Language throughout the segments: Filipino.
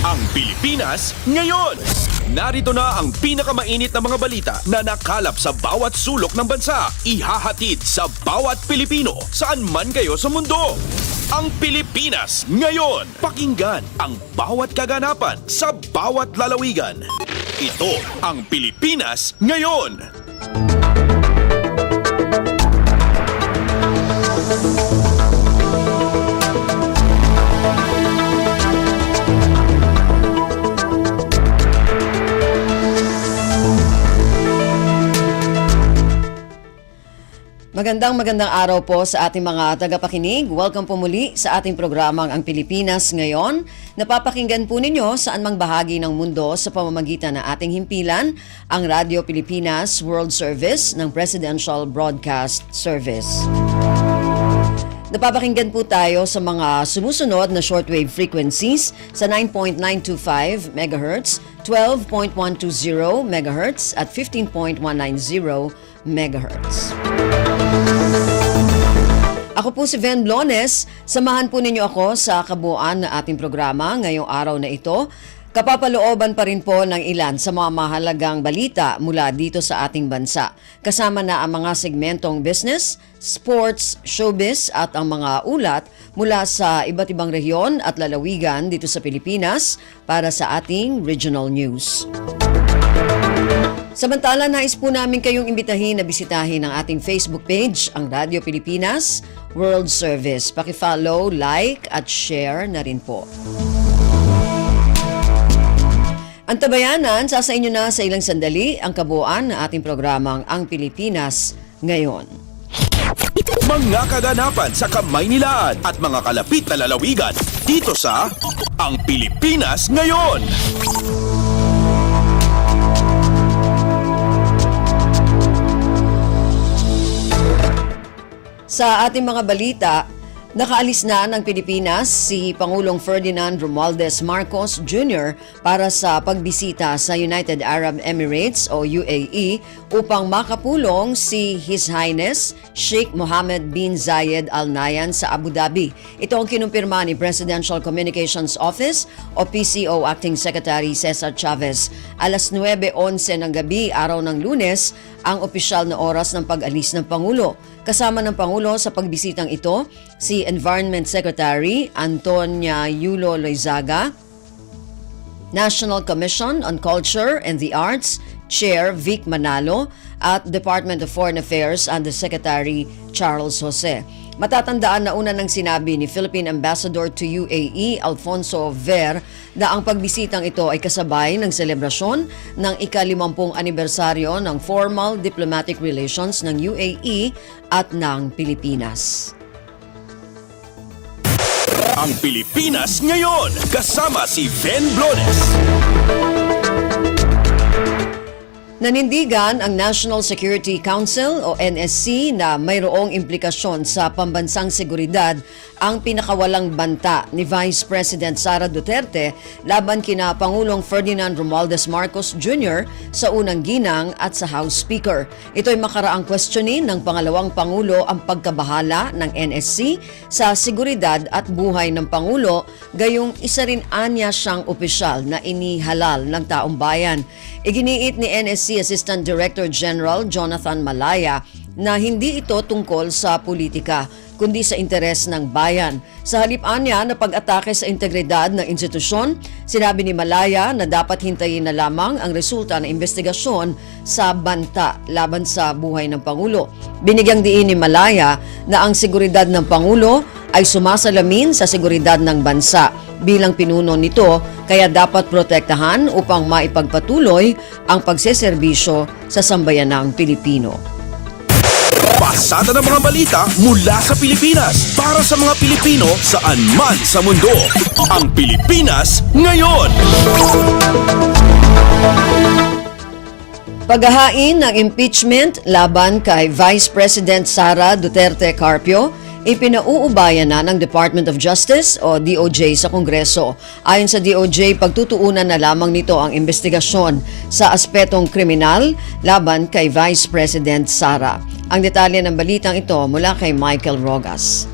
Ang Pilipinas ngayon. Narito na ang pinakamainit na mga balita na nakalap sa bawat sulok ng bansa. Ihahatid sa bawat Pilipino saan man kayo sa mundo. Ang Pilipinas ngayon. Pakinggan ang bawat kaganapan sa bawat lalawigan. Ito ang Pilipinas ngayon. Magandang araw po sa ating mga tagapakinig. Welcome po muli sa ating programang Ang Pilipinas Ngayon. Napapakinggan po ninyo saan mang bahagi ng mundo sa pamamagitan ng ating himpilan, ang Radio Pilipinas World Service ng Presidential Broadcast Service. Napapakinggan po tayo sa mga sumusunod na shortwave frequencies sa 9.925 MHz, 12.120 MHz at 15.190 MHz. Ako po si Ven Blones. Samahan po ninyo ako sa kabuuan na ating programa ngayong araw na ito. Kapapalooban pa rin po ng ilan sa mga mahalagang balita mula dito sa ating bansa. Kasama na ang mga segmentong business, sports, showbiz at ang mga ulat mula sa iba't ibang rehiyon at lalawigan dito sa Pilipinas para sa ating regional news. Samantala, nais po namin kayong imbitahin na bisitahin ang ating Facebook page, ang Radio Pilipinas World Service. Paki-follow, like at share na rin po. Antabayanan, sa inyo na sa ilang sandali ang kabuuan ng ating programang Ang Pilipinas Ngayon. Mga kaganapan sa Kamaynilaan at mga kalapit na lalawigan dito sa Ang Pilipinas Ngayon. Sa ating mga balita, nakaalis na ng Pilipinas si Pangulong Ferdinand Romualdez Marcos Jr. para sa pagbisita sa United Arab Emirates o UAE upang makapulong si His Highness Sheikh Mohammed bin Zayed Al Nahyan sa Abu Dhabi. Ito ang kinumpirma ni Presidential Communications Office o PCO Acting Secretary Cesar Chavez. Alas 9:11 ng gabi, araw ng Lunes, ang opisyal na oras ng pag-alis ng Pangulo. Kasama ng Pangulo sa pagbisitang ito, si Environment Secretary Antonia Yulo Loizaga, National Commission on Culture and the Arts Chair Vic Manalo at Department of Foreign Affairs Undersecretary Charles Jose. Matatandaan na una nang sinabi ni Philippine Ambassador to UAE Alfonso Ver na ang pagbisitang ito ay kasabay ng selebrasyon ng ika-50 anibersaryo ng formal diplomatic relations ng UAE at ng Pilipinas. Ang Pilipinas Ngayon, kasama si Ven Blones. Nanindigan ang National Security Council o NSC na mayroong implikasyon sa pambansang seguridad ang pinakawalang banta ni Vice President Sara Duterte laban kina Pangulong Ferdinand Romualdez Marcos Jr. sa unang ginang at sa House Speaker. Ito'y makaraang questionin ng pangalawang Pangulo ang pagkabahala ng NSC sa seguridad at buhay ng Pangulo, gayong isa rin anya siyang opisyal na inihalal ng taong bayan. Iginiit ni NSC Assistant Director General Jonathan Malaya na hindi ito tungkol sa politika, kundi sa interes ng bayan. Sa halip anya na pag-atake sa integridad ng institusyon, sinabi ni Malaya na dapat hintayin na lamang ang resulta ng investigasyon sa banta laban sa buhay ng Pangulo. Binigyang diin ni Malaya na ang seguridad ng Pangulo ay sumasalamin sa seguridad ng bansa bilang pinuno nito, kaya dapat protektahan upang maipagpatuloy ang pagseserbisyo sa sambayanang Pilipino. Pasada ng mga balita mula sa Pilipinas para sa mga Pilipino saan man sa mundo. Ang Pilipinas Ngayon. Paghahain ng impeachment laban kay Vice President Sara Duterte Carpio, ipinauubayan na ng Department of Justice o DOJ sa Kongreso. Ayon sa DOJ, pagtutuunan na lamang nito ang investigasyon sa aspetong kriminal laban kay Vice President Sara. Ang detalye ng balitang ito mula kay Michael Rogas.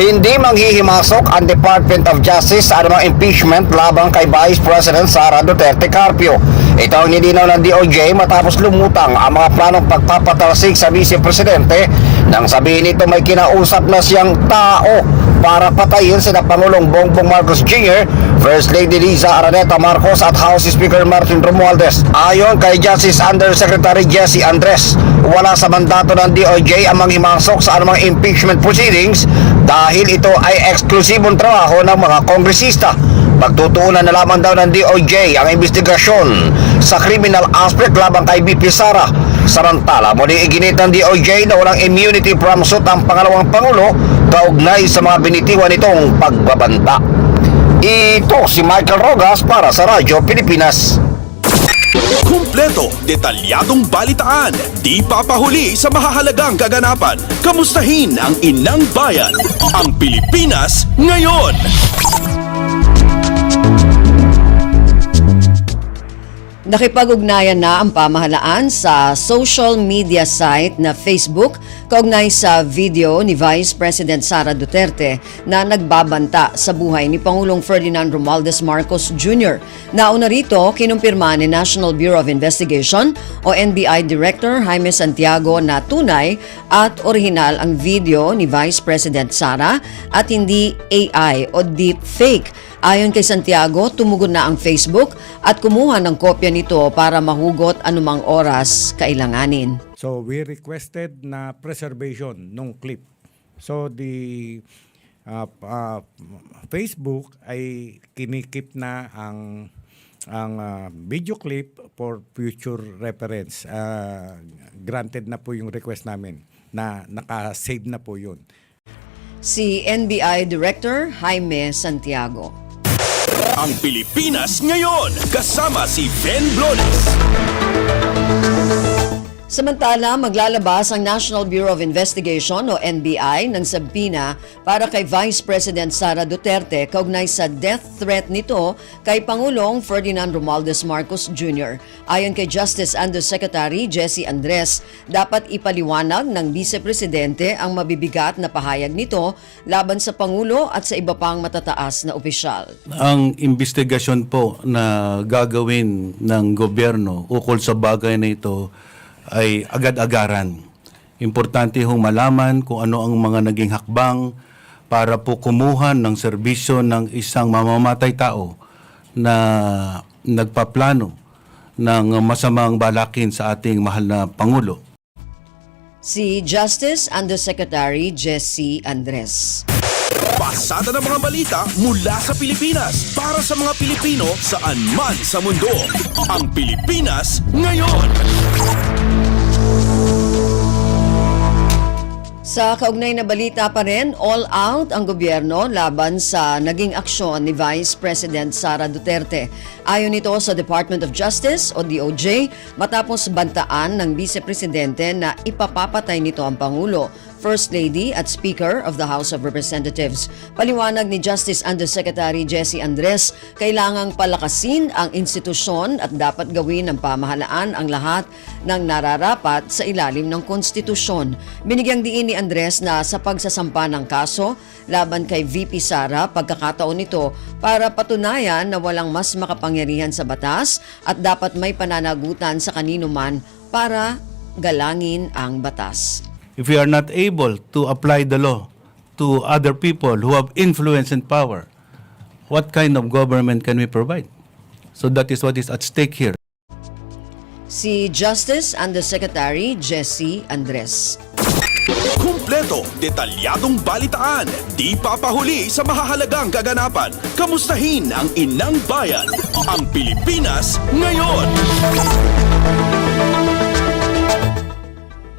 Hindi manghihimasok ang Department of Justice sa anumang impeachment labang kay Vice President Sara Duterte Carpio. Ito ang nilinaw ng DOJ matapos lumutang ang mga planong pagpapatalsik sa Vice Presidente nang sabihin nito may kinausap na siyang tao para patayin sina Pangulong Bongbong Marcos Jr., First Lady Liza Araneta Marcos at House Speaker Martin Romualdez. Ayon kay Justice Undersecretary Jesse Andres, wala sa mandato ng DOJ ang manghimasok sa anumang impeachment proceedings dahil ito ay eksklusibong trabaho ng mga kongresista. Pagtutuunan na lamang daw ng DOJ ang investigasyon sa criminal aspect labang kay BP Sara. Samantala, muli iginit ng DOJ na walang immunity from suit ang pangalawang Pangulo kaugnay sa mga binitiwan nitong pagbabanta. Ito si Michael Rogas para sa Radyo Pilipinas. Kumpleto, detalyadong balitaan, di papahuli sa mahahalagang kaganapan. Kamustahin ang inang bayan, ang Pilipinas ngayon. Nakipag-ugnayan na ang pamahalaan sa social media site na Facebook kaugnay sa video ni Vice President Sara Duterte na nagbabanta sa buhay ni Pangulong Ferdinand Romualdez Marcos Jr. Nauna rito, kinumpirma ni National Bureau of Investigation o NBI Director Jaime Santiago na tunay at orihinal ang video ni Vice President Sara at hindi AI o deepfake. Ayon kay Santiago, tumugon na ang Facebook at kumuha ng kopya nito para mahugot anumang oras kailanganin. So we requested na preservation nung clip. So the Facebook ay kinikip na ang video clip for future reference. Granted na po yung request namin na naka-save na po yun. Si NBI Director Jaime Santiago. Ang Pilipinas ngayon, kasama si Ben Blones. Samantala, maglalabas ang National Bureau of Investigation o NBI ng sabina para kay Vice President Sara Duterte kaugnay sa death threat nito kay Pangulong Ferdinand Romualdez Marcos Jr. Ayon kay Justice Undersecretary Jesse Andres, dapat ipaliwanag ng Vice Presidente ang mabibigat na pahayag nito laban sa Pangulo at sa iba pang matataas na opisyal. Ang investigasyon po na gagawin ng gobyerno ukol sa bagay na ito ay agad-agaran. Importante hong malaman kung ano ang mga naging hakbang para po kumuha ng serbisyo ng isang mamamatay tao na nagpaplano ng masamang balakin sa ating mahal na Pangulo. Si Justice Undersecretary Jesse Andres. Pasada ng mga balita mula sa Pilipinas para sa mga Pilipino saan man sa mundo. Ang Pilipinas ngayon. Sa kaugnay na balita pa rin, all out ang gobyerno laban sa naging aksyon ni Vice President Sara Duterte. Ayon ito sa Department of Justice o DOJ, matapos bantaan ng Vice Presidente na ipapapatay nito ang Pangulo, First Lady at Speaker of the House of Representatives. Paliwanag ni Justice Undersecretary Jesse Andres, kailangang palakasin ang institusyon at dapat gawin ng pamahalaan ang lahat ng nararapat sa ilalim ng konstitusyon. Binigyang diin ni Andres na sa pagsasampa ng kaso laban kay VP Sara, pagkakataon nito para patunayan na walang mas makapangyarihan sa batas at dapat may pananagutan sa kanino man para galangin ang batas. If we are not able to apply the law to other people who have influence and power, what kind of government can we provide? So that is what is at stake here. Si Justice Undersecretary Jesse Andres. Kumpleto, detalyadong balitaan, di papahuli sa mahahalagang kaganapan. Kamustahin ang inang bayan, ang Pilipinas ngayon.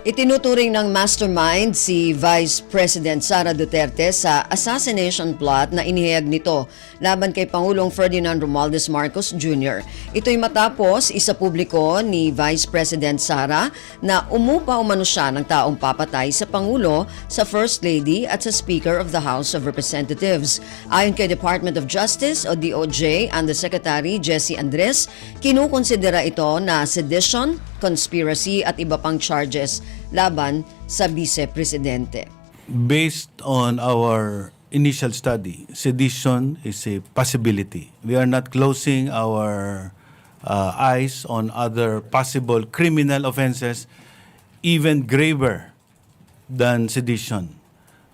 Itinuturing ng mastermind si Vice President Sara Duterte sa assassination plot na inihayag nito laban kay Pangulong Ferdinand Romualdez Marcos Jr. Ito'y matapos isa publiko ni Vice President Sara na umupa umano siya ng taong papatay sa Pangulo, sa First Lady at sa Speaker of the House of Representatives. Ayon kay Department of Justice o DOJ, Undersecretary Jesse Andres, kinukonsidera ito na sedition, conspiracy at iba pang charges laban sa Vice Presidente. Based on our initial study, sedition is a possibility. We are not closing our eyes on other possible criminal offenses, even graver than sedition.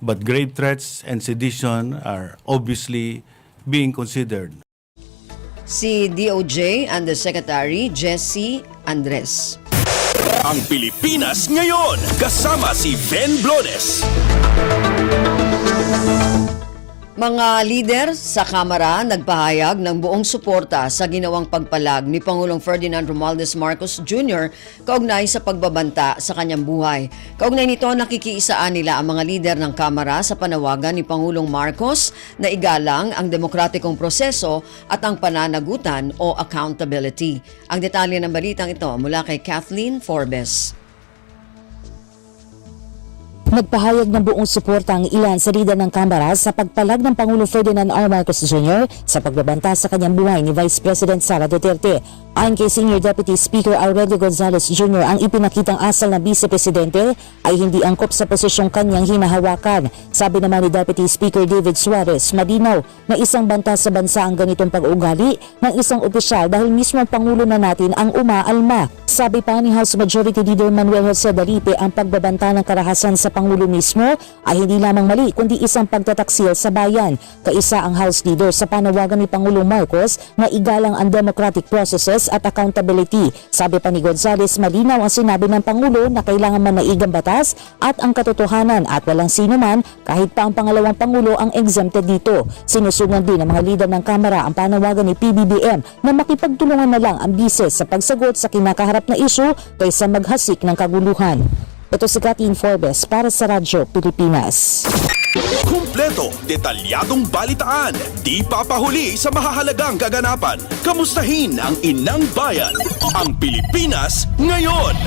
But grave threats and sedition are obviously being considered. Si DOJ Undersecretary Jesse Andres. Ang Pilipinas ngayon, kasama si Ben Blones. Mga lider sa Kamara nagpahayag ng buong suporta sa ginawang pagpalag ni Pangulong Ferdinand Romualdez Marcos Jr. kaugnay sa pagbabanta sa kanyang buhay. Kaugnay nito, nakikiisaan nila ang mga lider ng Kamara sa panawagan ni Pangulong Marcos na igalang ang demokratikong proseso at ang pananagutan o accountability. Ang detalye ng balitang ito mula kay Kathleen Forbes. Nagpahayag ng buong suporta ang ilan sa lider ng Kamara sa pagpalag ng Pangulo Ferdinand R. Marcos Jr. sa pagbabanta sa kanyang buhay ni Vice President Sara Duterte. Ayon kay Senior Deputy Speaker Aurelio Gonzales Jr., ang ipinakitang asal na Vice Presidente ay hindi angkop sa posisyong kanyang hinahawakan. Sabi naman ni Deputy Speaker David Suarez, malinaw na isang banta sa bansa ang ganitong pag-uugali ng isang opisyal dahil mismo ang Pangulo na natin ang umaalma. Sabi pa ni House Majority Leader Manuel Jose Dalipe, ang pagbabanta ng karahasan sa Pangulo mismo ay hindi lamang mali kundi isang pagtataksil sa bayan. Kaisa ang House Leader sa panawagan ni Pangulong Marcos na igalang ang democratic processes at accountability. Sabi pa ni Gonzales, malinaw ang sinabi ng Pangulo na kailangan manaigang batas at ang katotohanan at walang sino man kahit pa ang pangalawang Pangulo ang exempted dito. Sinusungan din ng mga lider ng Kamara ang panawagan ni PBBM na makipagtulungan na lang ang bise sa pagsagot sa kinakaharap na isyu kaysa maghasik ng kaguluhan. Ito si Kathleen Forbes para sa Radyo Pilipinas. Kumpleto, detalyadong balitaan, di papahuli sa mahahalagang kaganapan. Kamustahin ang inang bayan, ang Pilipinas ngayon.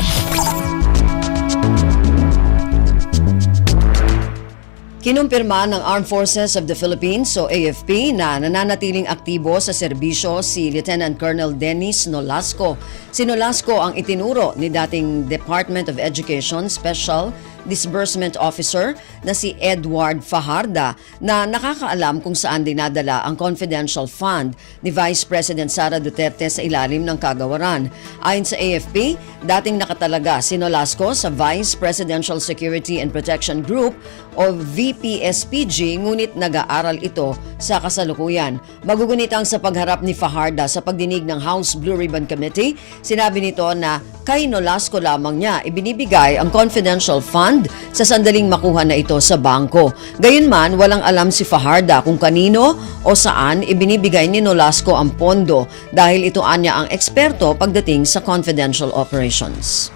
Kinumpirma ng Armed Forces of the Philippines o AFP na nananatiling aktibo sa serbisyo si Lieutenant Colonel Dennis Nolasco. Si Nolasco ang itinuro ni dating Department of Education Special Disbursement Officer na si Edward Fajarda na nakakaalam kung saan dinadala ang confidential fund ni Vice President Sara Duterte sa ilalim ng kagawaran. Ayon sa AFP, dating nakatalaga si Nolasco sa Vice Presidential Security and Protection Group o VPSPG, ngunit nag-aaral ito sa kasalukuyan. Magugunitang sa pagharap ni Fajarda sa pagdinig ng House Blue Ribbon Committee, sinabi nito na kay Nolasco lamang niya ibinibigay ang confidential fund sa sandaling makuha na ito sa bangko. Gayunman, walang alam si Fajarda kung kanino o saan ibinibigay ni Nolasco ang pondo dahil ito anya ang eksperto pagdating sa confidential operations.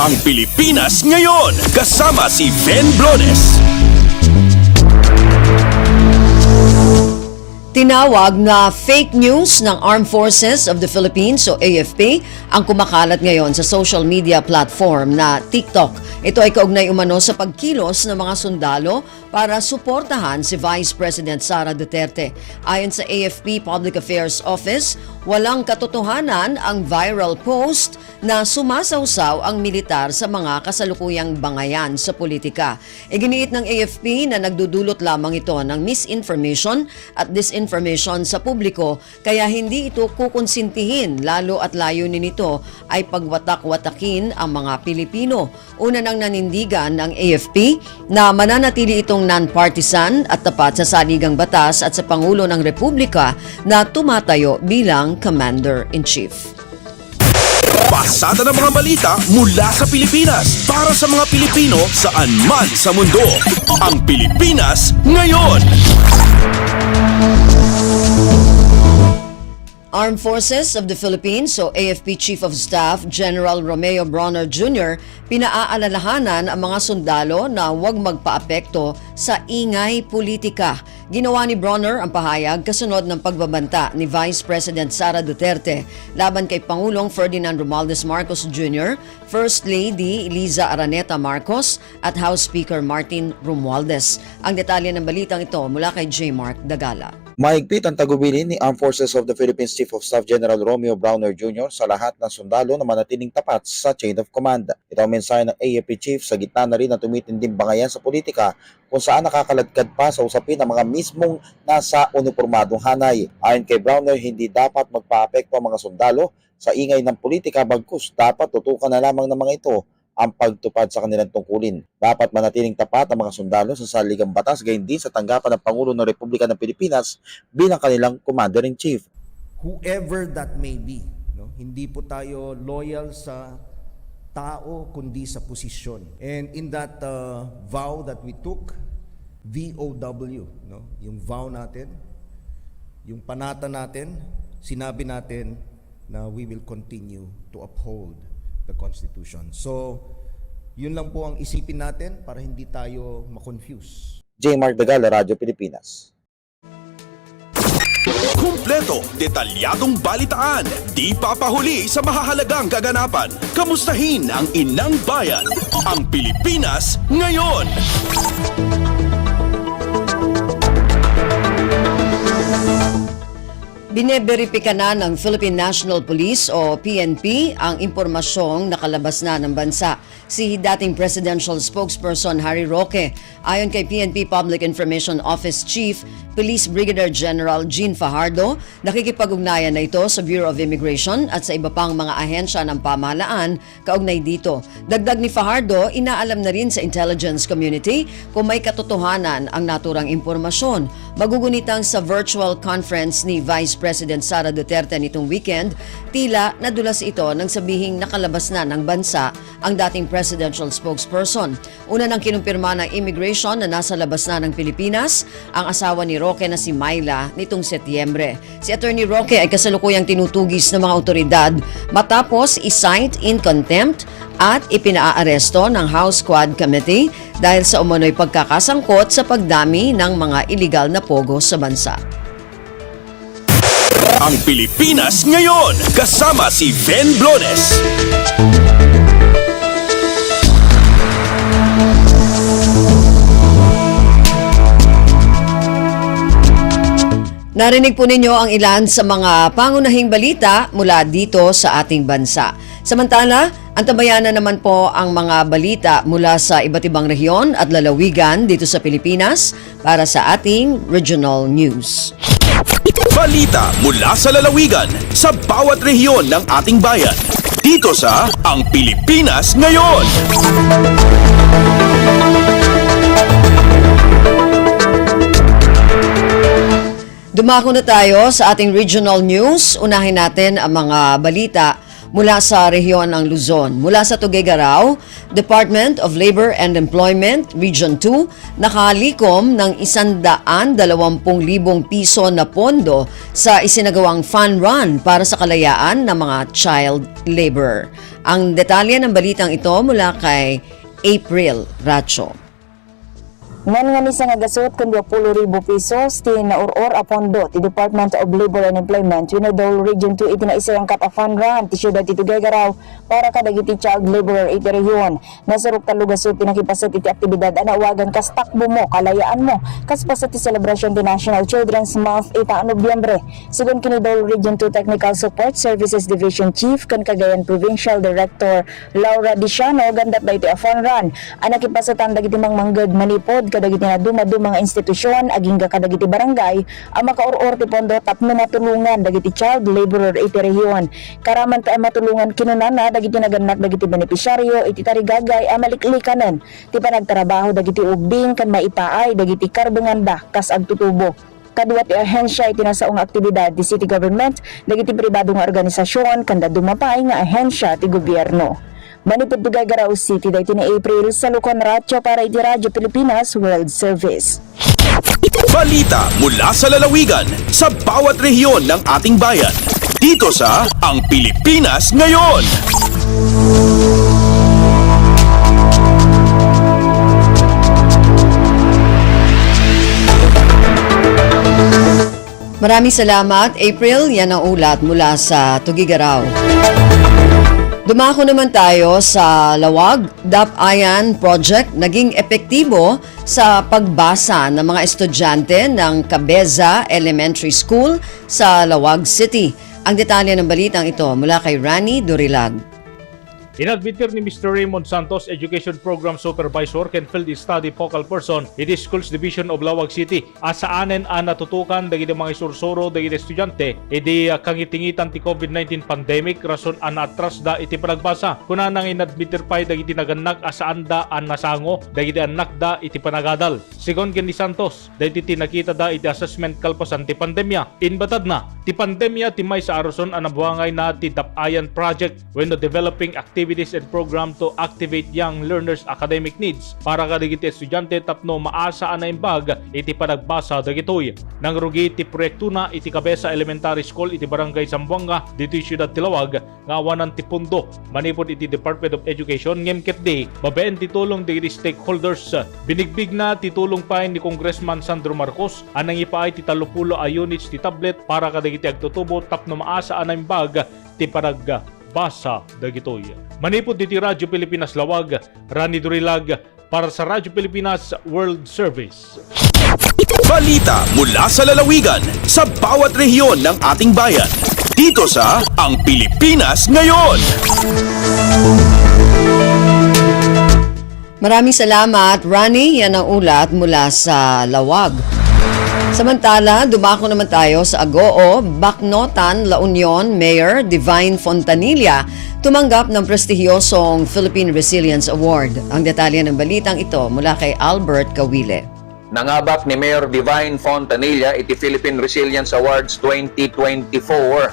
Ang Pilipinas ngayon, kasama si Ben Blones. Tinawag na fake news ng Armed Forces of the Philippines o AFP ang kumakalat ngayon sa social media platform na TikTok. Ito ay kaugnay umano sa pagkilos ng mga sundalo para suportahan si Vice President Sara Duterte. Ayon sa AFP Public Affairs Office, walang katotohanan ang viral post na sumasawsaw ang militar sa mga kasalukuyang bangayan sa politika. Iginiit ng AFP na nagdudulot lamang ito ng misinformation at disinformation sa publiko, kaya hindi ito kukonsintihin, lalo at layunin nito ay pagwatak-watakin ang mga Pilipino. Una nang nanindigan ng AFP na mananatili itong non-partisan at tapat sa saligang batas at sa Pangulo ng Republika na tumatayo bilang Commander-in-Chief. Pasada ng mga balita mula sa Pilipinas para sa mga Pilipino saan man sa mundo. Ang Pilipinas ngayon. Armed Forces of the Philippines o AFP Chief of Staff General Romeo Bronner Jr. pinaaalalahanan ang mga sundalo na huwag magpaapekto sa ingay politika. Ginawa ni Bronner ang pahayag kasunod ng pagbabanta ni Vice President Sara Duterte laban kay Pangulong Ferdinand Romualdez Marcos Jr., First Lady Liza Araneta Marcos at House Speaker Martin Romualdez. Ang detalye ng balitang ito mula kay J. Mark Dagala. Mahigpit ang tagubilin ni Armed Forces of the Philippines Chief of Staff General Romeo Browner Jr. sa lahat ng sundalo na manatiling tapat sa chain of command. Ito ang mensahe ng AFP Chief sa gitna na rin ng tumitinding bangayan sa politika kung saan nakakaladkad pa sa usapin ng mga mismong nasa unipormadong hanay. Ayon kay Browner, hindi dapat magpaapekto ang mga sundalo sa ingay ng politika, bagkus dapat tutukan na lamang ng mga ito ang pagtupad sa kanilang tungkulin. Dapat manatiling tapat ang mga sundalo sa saligang batas, gayon din sa tanggapan ng Pangulo ng Republika ng Pilipinas bilang kanilang Commander-in-Chief. Whoever that may be, no? Hindi po tayo loyal sa tao kundi sa posisyon. And in that vow that we took, VOW, no? Yung vow natin, yung panata natin, sinabi natin na we will continue to uphold the Constitution. So, yun lang po ang isipin natin para hindi tayo ma-confuse. J. Mark Dagala, Radyo Pilipinas. Kumpleto, detalyadong balitaan, di papahuli sa mahahalagang kaganapan. Kamustahin ang inang bayan, ang Pilipinas ngayon. Bineberipika na ng Philippine National Police o PNP ang impormasyong nakalabas na ng bansa. Si dating Presidential Spokesperson Harry Roque, ayon kay PNP Public Information Office Chief Police Brigadier General Jean Fajardo, nakikipag-ugnayan na ito sa Bureau of Immigration at sa iba pang mga ahensya ng pamahalaan kaugnay dito. Dagdag ni Fajardo, inaalam na rin sa intelligence community kung may katotohanan ang naturang impormasyon. Magugunitang sa virtual conference ni Vice President Sara Duterte nitong weekend, tila nadulas ito nang sabihing nakalabas na ng bansa ang dating presidential spokesperson. Una nang kinumpirma ng immigration na nasa labas na ng Pilipinas ang asawa ni Roque na si Myla nitong Setyembre. Si Attorney Roque ay kasalukuyang tinutugis ng mga otoridad matapos i-cite in contempt at ipinaaresto ng House Quad Committee dahil sa umano'y pagkakasangkot sa pagdami ng mga iligal na pogo sa bansa. Ang Pilipinas ngayon, kasama si Ben Blones. Narinig po ninyo ang ilan sa mga pangunahing balita mula dito sa ating bansa. Samantala, antabayanan naman po ang mga balita mula sa iba't ibang rehiyon at lalawigan dito sa Pilipinas para sa ating regional news. Balita mula sa lalawigan sa bawat rehiyon ng ating bayan. Dito sa Ang Pilipinas Ngayon. Dumako na tayo sa ating regional news. Unahin natin ang mga balita mula sa rehiyon ng Luzon. Mula sa Tuguegarao, Department of Labor and Employment, Region 2, nakalikom ng 120,000 piso na pondo sa isinagawang fun run para sa kalayaan ng mga child labor. Ang detalye ng balitang ito mula kay April Racho. Nan nga ni sa nga gasot kun 20,000 pesos ti nauror a pondo ti Department of Labor and Employment Winodol Region 2 iti naisayang kat a fund run ti syudad ti Tuguegarao para kadagiti child laborer iti rehiyon. Nasaruk talo gasot pinakipasat iti aktibidad anawagan kas takbo mo kalayaan mo kas pasat ti celebration ti National Children's Month ita Nobyembre. Sigon kini Dol Region 2 Technical Support Services Division Chief kan Cagayan Provincial Director Laura Diciano gandat da iti a fund run anakipasatan dagiti mangmangged manipod kadagiti na dumadu mga institusyon aging kadagiti barangay ang makauror ti pondo tapno matulungan dagiti child laborer iti rehiyon. Karaman ta matulungan kinunana dagiti naganak dagiti benepisyaryo iti tarigagay a maliklikanen ti panagtrabaho dagiti ubing kan maipaay dagiti karbenganda kas agtutubo. Kadua ti ahensya iti nasaong aktibidad ti city government dagiti pribado nga organisasyon kanda dumapay nga ahensya ti gobyerno. Manipod Tuguegarao City dahito ni April sa Lucon Ratio para iti Radyo Pilipinas World Service. Balita mula sa lalawigan sa bawat rehiyon ng ating bayan. Dito sa Ang Pilipinas Ngayon. Maraming salamat, April. Yan ang ulat mula sa Tuguegarao. Dumako naman tayo sa Lawag. DAP-AYAN project naging epektibo sa pagbasa ng mga estudyante ng Cabeza Elementary School sa Lawag City. Ang detalye ng balitang ito mula kay Rani Dorilag. Inadmitir ni Mr. Raymond Santos, Education Program Supervisor ken Field Study Focal Person in the Schools Division of Lawag City. Asaanen ang natutukan dagiti mga isursuro dagiti estudyante iti kangitingitan ti COVID-19 pandemic rason an atras da iti panagbasa. Kuna nang inadmitir pay dagiti naganak asaan da an nasango dagiti anak da iti panagadal. Sigon ken ni Santos, dagiti nakita da iti assessment kalpasan ti pandemya. Inbatad na ti pandemya ti may sa arason an nabuangay na ti DAP-AYAN project when the developing activities and program to activate young learners' academic needs para kadagiti estudyante tapno maasa na imbag iti panagbasa dagitoy. Nang rugi iti proyekto na iti Cabeza Elementary School iti Barangay Zamboanga dito Siyudad Tilawag nga awanan ti pundo manipod iti Department of Education ngem ketdi babeen ti tulong dagiti stakeholders. Binigbig na ti tulong pa ni Congressman Sandro Marcos anang ipaay ti 30 a units ti tablet para kadagiti agtutubo tapno maasa na imbag ti panagbasa dagitoy. Manipod diti Radyo Pilipinas Lawag, Rani Dorilag para sa Radyo Pilipinas World Service. Balita mula sa lalawigan sa bawat rehiyon ng ating bayan. Dito sa Ang Pilipinas Ngayon. Maraming salamat, Rani. Yan ang ulat mula sa Lawag. Samantala, dumako naman tayo sa Agoo. Bacnotan, La Union, Mayor Divine Fontanilla tumanggap ng prestihiyosong Philippine Resilience Award. Ang detalye ng balitang ito mula kay Albert Kawile. Nangabak ni Mayor Divine Fontanilla iti Philippine Resilience Awards 2024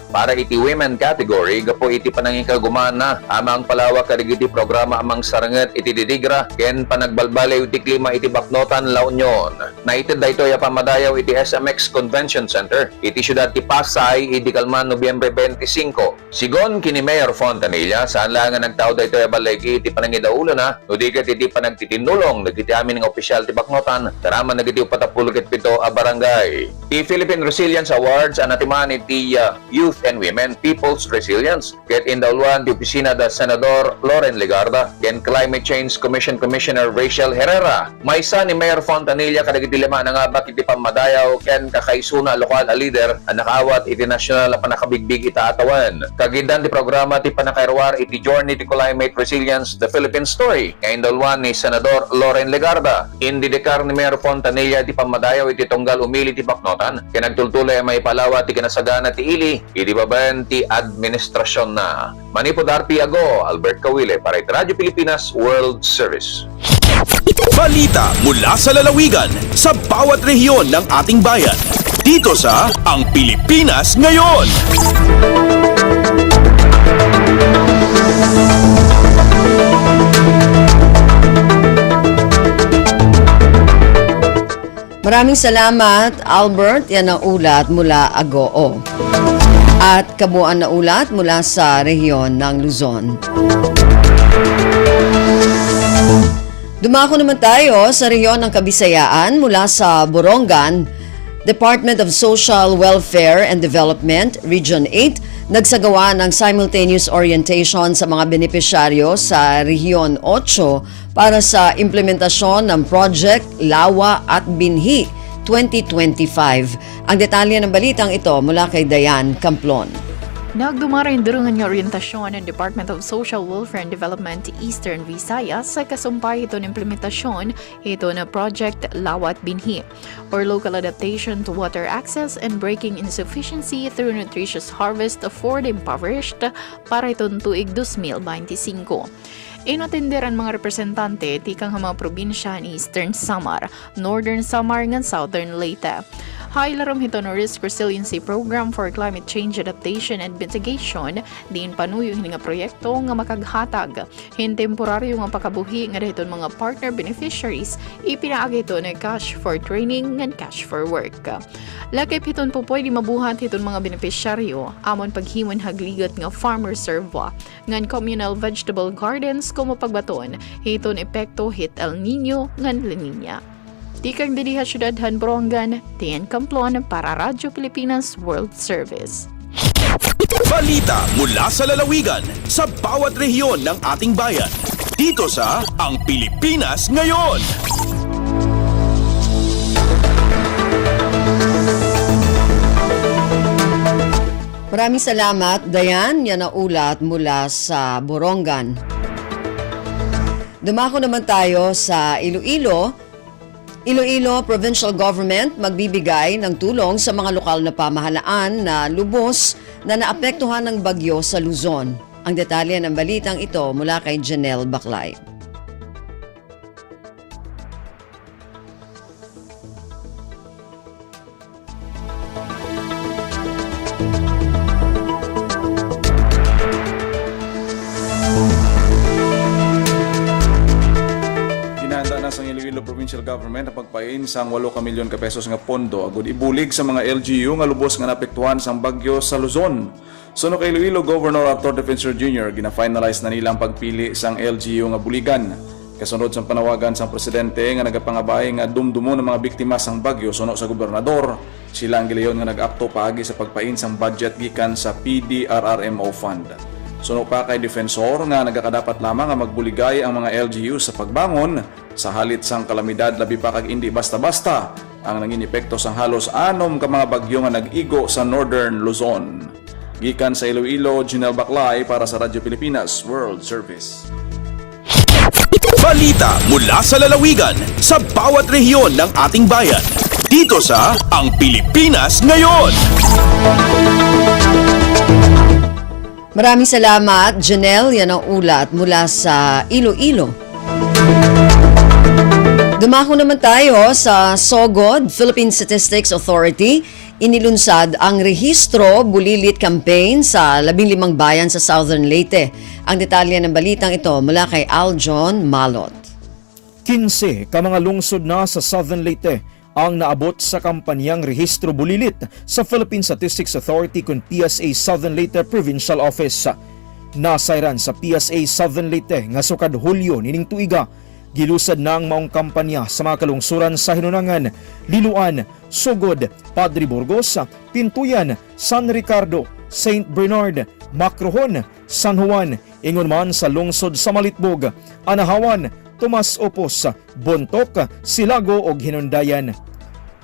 para iti women category gapo iti panangikagumana amang palawak kadigiti programa amang saranget iti didigra ken panagbalbaliw iti klima iti Bacnotan, La Union. Naitid daytoy a pamadayaw iti SMX Convention Center iti siyudad ti Pasay iti kalman Nobyembre 25. Sigon kini Mayor Fontanilla saan lang nga nagtao daytoy a balay iti panangidaulo na nudiket iti panagtitinulong nagiti amin nga opisyal ti Bacnotan man nagitiw patapulukit pito a barangay. Ti Philippine Resilience Awards anatiman iti Youth and Women People's Resilience. Get in dauluan ti opisina da Senador Loren Legarda ken Climate Change Commission Commissioner Rachel Herrera. Maysa ni Mayor Fontanilla kadagiti lima nangabak iti pamadayaw ken kakaisuna lokal a leader ang nakaawat iti national a panakabigbig itaatawan. Kagindan ti programa ti panakairwar iti Journey to Climate Resilience The Philippine Story. Ngayon dauluan ni Senador Loren Legarda. Indidekar ni Mayor Fontanilla ti pamadayaw iti tunggal umili ti Bacnotan ken nagtultulay may palawa ti kinasagana ti ili iti babaen ti administrasyon na. Manipod RP Ago, Albert Kawile para iti Radyo Pilipinas World Service. Balita mula sa lalawigan sa bawat rehiyon ng ating bayan. Dito sa Ang Pilipinas Ngayon. Maraming salamat, Albert. Yan ang ulat mula Agoo. At kabuuan na ulat mula sa rehiyon ng Luzon. Dumako naman tayo sa rehiyon ng Kabisayaan mula sa Borongan. Department of Social Welfare and Development, Region 8, nagsagawa ng simultaneous orientation sa mga benepisyaryo sa Rehiyon 8 para sa implementasyon ng Project Lawa at Binhi 2025. Ang detalye ng balitang ito mula kay Dayan Camplon. Nagdumara yung durungan nga orientasyon ng Department of Social Welfare and Development Eastern Visayas sa kasumpay ito ng implementasyon ito na Project Lawat Binhi or Local Adaptation to Water Access and Breaking Insufficiency through Nutritious Harvest for the Impoverished para itong tuig 2025. Inatenderan mga representante tikang mga probinsya ni Eastern Samar, Northern Samar ngan Southern Leyte. Hailarom hito no Risk Resiliency Program for Climate Change Adaptation and Mitigation diin panuyo hini nga proyekto nga makaghatag hin temporaryo nga pakabuhi nga dahiton mga partner beneficiaries ipinaagi ito na cash for training and cash for work. Lakip hiton po pwede mabuhat hiton mga beneficiaryo amon paghimon hagligot nga farmer serva ngan communal vegetable gardens kung mapagbaton hiton epekto hit El Nino ngan La Nina. Tikang diliha Syudad Han Borongan, Tian Camplon para Radyo Pilipinas World Service. Balita mula sa lalawigan sa bawat rehiyon ng ating bayan. Dito sa Ang Pilipinas Ngayon. Maraming salamat, Dayan. Yan ang ulat mula sa Borongan. Dumako naman tayo sa Iloilo. Iloilo Provincial Government magbibigay ng tulong sa mga lokal na pamahalaan na lubos na naapektuhan ng bagyo sa Luzon. Ang detalye ng balitang ito mula kay Janelle Baclay. Ginahanda na sa Iloilo Provincial Government na pagpain sang 8 ka milyon ka pesos nga pondo agud ibulig sa mga LGU nga lubos nga naapektuhan sang bagyo sa Luzon. Suno kay Iloilo Governor Arthur Defensor Jr. gina-finalize na nilang pagpili sang LGU nga buligan. Kasunod sa panawagan sang presidente nga nagapangabay nga dumdumo ng mga biktima sang bagyo suno sa gobernador, sila ang gilayon nga nag-apto paagi sa pagpain sang budget gikan sa PDRRMO fund. Suno pa kay Defensor nga nagakadapat lamang nga magbuligay ang mga LGU sa pagbangon sa halit sang kalamidad labi pa kag indi basta-basta ang nangin epekto sang halos 6 ka mga bagyo nga nag-igo sa Northern Luzon. Gikan sa Iloilo, Janelle Baclay para sa Radyo Pilipinas World Service. Balita mula sa lalawigan sa bawat rehiyon ng ating bayan. Dito sa Ang Pilipinas Ngayon. Maraming salamat, Janelle. Yan ang ulat mula sa Iloilo. Dumako naman tayo sa SOGOD, Philippine Statistics Authority. Inilunsad ang Rehistro Bulilit Campaign sa 15 bayan sa Southern Leyte. Ang detalye ng balitang ito mula kay Aljon Malot. 15 ka mga lungsod na sa Southern Leyte ang naabot sa kampanyang Rehistro Bulilit sa Philippine Statistics Authority kung PSA Southern Leyte Provincial Office. Nasayran sa PSA Southern Leyte nga sukad Hulyo nining tuiga, gilusad na ang maong kampanya sa mga kalungsuran sa Hinunangan, Liloan, Sogod, Padre Burgos, Pintuyan, San Ricardo, St. Bernard, Macrohon, San Juan, ingon man sa lungsod sa Malitbog, Anahawan, Tomas Opos, Bontok, Silago ug Hinundayan.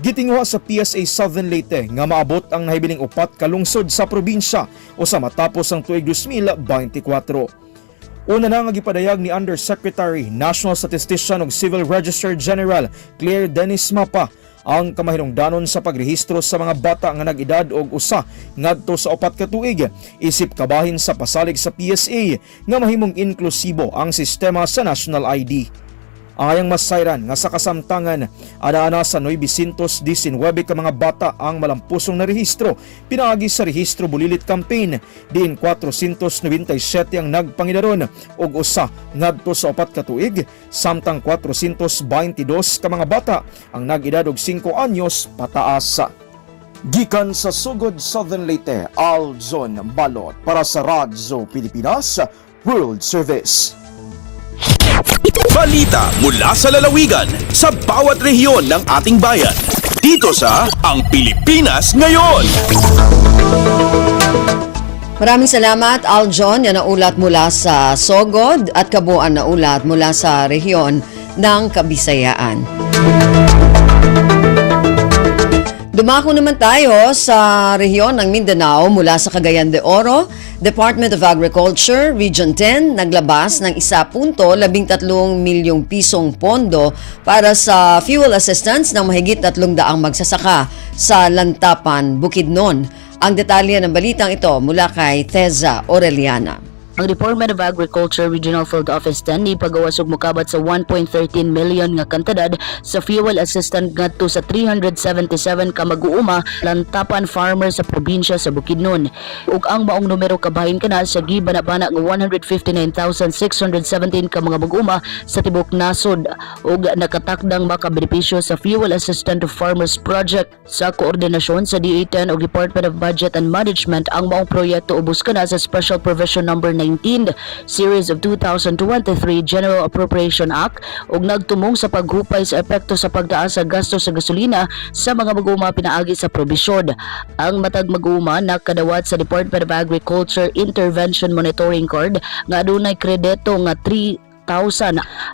Gitinguha sa PSA Southern Leyte nga maabot ang nahibiling 4 ka lungsod sa probinsya o sa matapos ang tuig 2024. Una na nga gipadayag ni Undersecretary, National Statistician ug Civil Register General Claire Dennis Mapa ang kamahinungdanon sa pagrehistro sa mga bata nga nag-edad og usa ngadto sa 4 ka tuig isip kabahin sa pasalig sa PSA nga mahimong inklusibo ang sistema sa National ID. Ang ayang masayran nga sa kasamtangan, ana sa 919 ka mga bata ang malampusong na rehistro pinaagi sa Rehistro Bulilit Campaign, diin 497 ang nagpangidaron og usa ngadto sa 4 ka tuig, samtang 422 ka mga bata ang nag-edad og 5 anyos pataas. Gikan sa Sugod, Southern Leyte, Aljon Balot para sa Radyo Pilipinas World Service. Balita mula sa lalawigan sa bawat rehiyon ng ating bayan. Dito sa Ang Pilipinas Ngayon. Maraming salamat, Aljon. Yan ang ulat mula sa Sogod at kabuuan na ulat mula sa rehiyon ng Kabisayaan. Dumako naman tayo sa rehiyon ng Mindanao mula sa Cagayan de Oro. Department of Agriculture, Region 10, naglabas ng 1.13 milyong pisong pondo para sa fuel assistance ng mahigit 300 magsasaka sa Lantapan, Bukidnon. Ang detalye ng balitang ito mula kay Teza Aureliana. Ang Department of Agriculture Regional Field Office 10 ni pagawas og mokabat sa 1.13 million nga kantidad sa fuel assistance ngadto sa 377 ka mag-uuma Lantapan farmer sa probinsya sa Bukidnon. Ug ang maong numero kabahin kana sa gibana-bana nga 159,617 ka mga mag-uuma sa tibok nasod ug nakatakdang makabenepisyo sa fuel assistance to farmers project sa koordinasyon sa DA10 ug Department of Budget and Management. Ang maong proyekto ubos kana sa Special Provision number 19th Series of 2023 General Appropriation Act ug nagtumong sa paghupay sa epekto sa pagtaas sa gasto sa gasolina sa mga mag-uuma pinaagi sa probisyon. Ang matag mag-uuma nakadawat sa Department of Agriculture Intervention Monitoring Card nga adunay kredito nga 3,000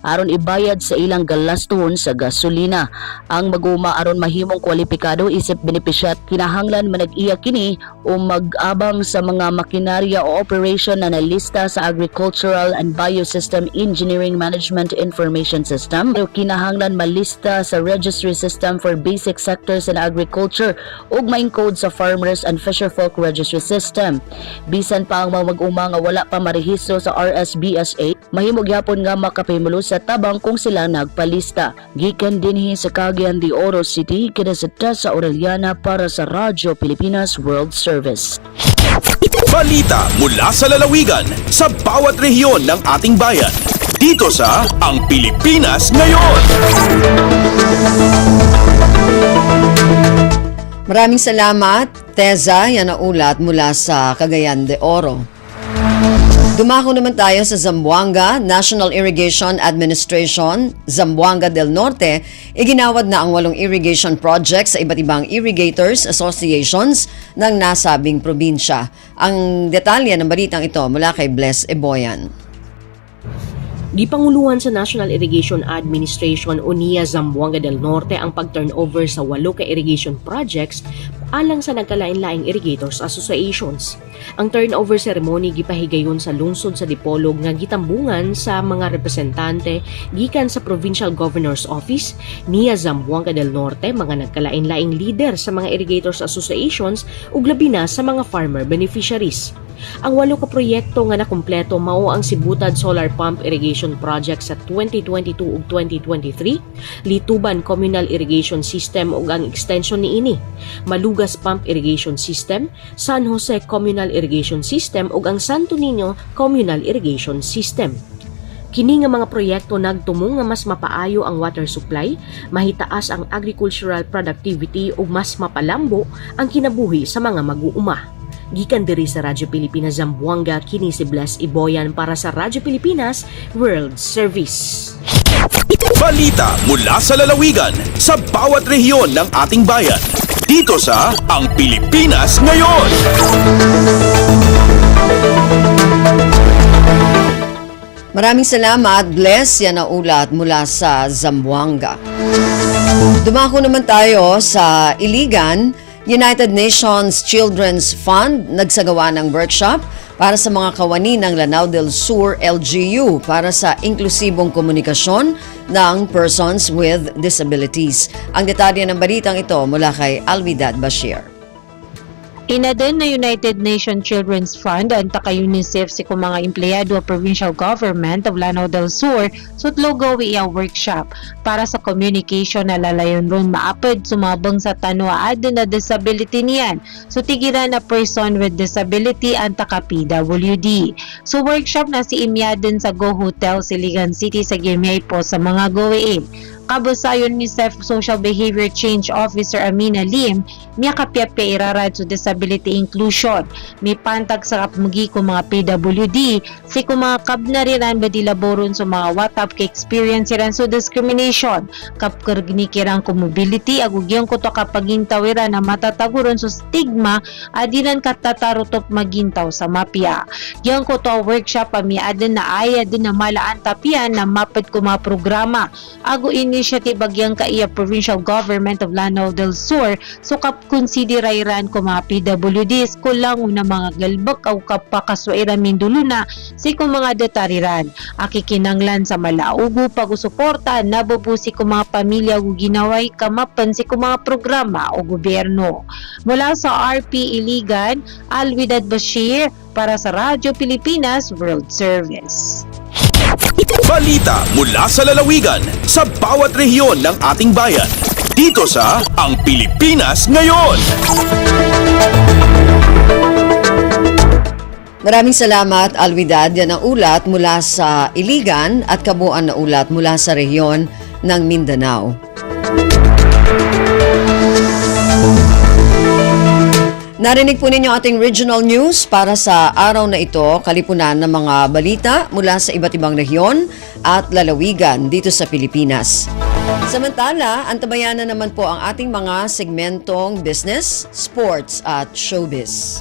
aron ibayad sa ilang galaston sa gasolina. Ang mag-uuma aron mahimong kwalipikado isip benepisyat kinahanglan manag-iya kini o mag-abang sa mga makinarya o operation na nalista sa Agricultural and Biosystem Engineering Management Information System o kinahanglan malista sa Registry System for Basic Sectors in Agriculture ug ma-encode sa Farmers and Fisherfolk Registry System. Bisan pa ang mga mag-uuma nga wala pa marehistro sa RSBSA, mahimog gyapon nga makapimulo sa tabang kung sila nagpalista. Gikan dinhi sa Cagayan de Oro City, kina sa Tessa Aureliana para sa Radyo Pilipinas World Service. Balita mula sa lalawigan sa bawat rehiyon ng ating bayan. Dito sa Ang Pilipinas Ngayon. Maraming salamat, Teza. Yan ang ulat mula sa Cagayan de Oro. Dumako naman tayo sa Zamboanga National Irrigation Administration, Zamboanga del Norte. Iginawad na ang 8 irrigation projects sa iba't ibang irrigators associations ng nasabing probinsya. Ang detalye ng balitang ito mula kay Bless Eboyan. Gipanguluhan sa National Irrigation Administration o NIA Zamboanga del Norte ang pag-turnover sa 8 ka irrigation projects alang sa nagkalain-laing irrigators associations. Ang turnover ceremony gipahigayon sa lungsod sa Dipolog nga gitambungan sa mga representante gikan sa Provincial Governor's Office, NIA Zamboanga del Norte, mga nagkalain-laing leader sa mga irrigators associations ug labi na sa mga farmer beneficiaries. Ang 8 ka proyekto nga nakumpleto mao ang Sibutad Solar Pump Irrigation Project sa 2022 ug 2023, Lituban Communal Irrigation System ug ang extension niini, Malugas Pump Irrigation System, San Jose Communal Irrigation System ug ang Santo Niño Communal Irrigation System. Kini nga mga proyekto nagtumong nga mas mapaayo ang water supply, mahitaas ang agricultural productivity ug mas mapalambo ang kinabuhi sa mga mag-uuma. Gikan diri sa Radyo Pilipinas Zamboanga, kini si Bless Eboyan para sa Radyo Pilipinas World Service. Balita mula sa lalawigan sa bawat rehiyon ng ating bayan. Dito sa Ang Pilipinas Ngayon. Maraming salamat, Bless. Yan ang ulat mula sa Zamboanga. Dumako naman tayo sa Iligan. United Nations Children's Fund nagsagawa ng workshop para sa mga kawani ng Lanao del Sur LGU para sa inklusibong komunikasyon ng persons with disabilities. Ang detalye ng balitang ito mula kay Alvidad Bashir. Inaden na United Nations Children's Fund ang taka-UNICEF si kung mga empleyado of Provincial Government of Lanao del Sur sutlogo iya workshop para sa communication na lalayon ron maapod sumabang sa tanuaad na disability niyan. So tigiran na person with disability ang taka-PWD. So workshop na si imyaden sa Go Hotel Siligan City sa Gimay po sa mga gowein. Kabusayon ni UNICEF Social Behavior Change Officer Amina Lim, miya kapyape irarad sa disability inclusion. May pantag sa kapmugi ko mga PWD, si kung mga kabnariran ba dilaboron sa mga watap ka experience iran so discrimination. Kapkargnikirang ko mobility, agugyang ko to kapagintawiran na matataguron sa stigma, adinan katatarutop magintaw sa mapya. Yang ko to workshop amiadan na aya din na malaan tapian na mapad ko mga programa. Ago initiative bagyang kaiya Provincial Government of Lanao del Sur so kapkonsiderairan ko mga PWDs kulang na mga galbak o kapakasuiran minduluna si kung mga detariran. Akikinanglan sa malaugo pag-usuporta nabubusi ko mga pamilya o ginaway kamapan si kung mga programa o gobyerno. Mula sa RP Iligan, Alvidad Bashir para sa Radyo Pilipinas World Service. Balita mula sa lalawigan sa bawat rehiyon ng ating bayan. Dito sa Ang Pilipinas Ngayon. Maraming salamat, Alvidad. Yan ang ulat mula sa Iligan at kabuuan na ulat mula sa rehiyon ng Mindanao. Narinig po ninyo ating regional news para sa araw na ito, kalipunan ng mga balita mula sa iba't ibang rehiyon at lalawigan dito sa Pilipinas. Samantala, antabayan na naman po ang ating mga segmentong business, sports at showbiz.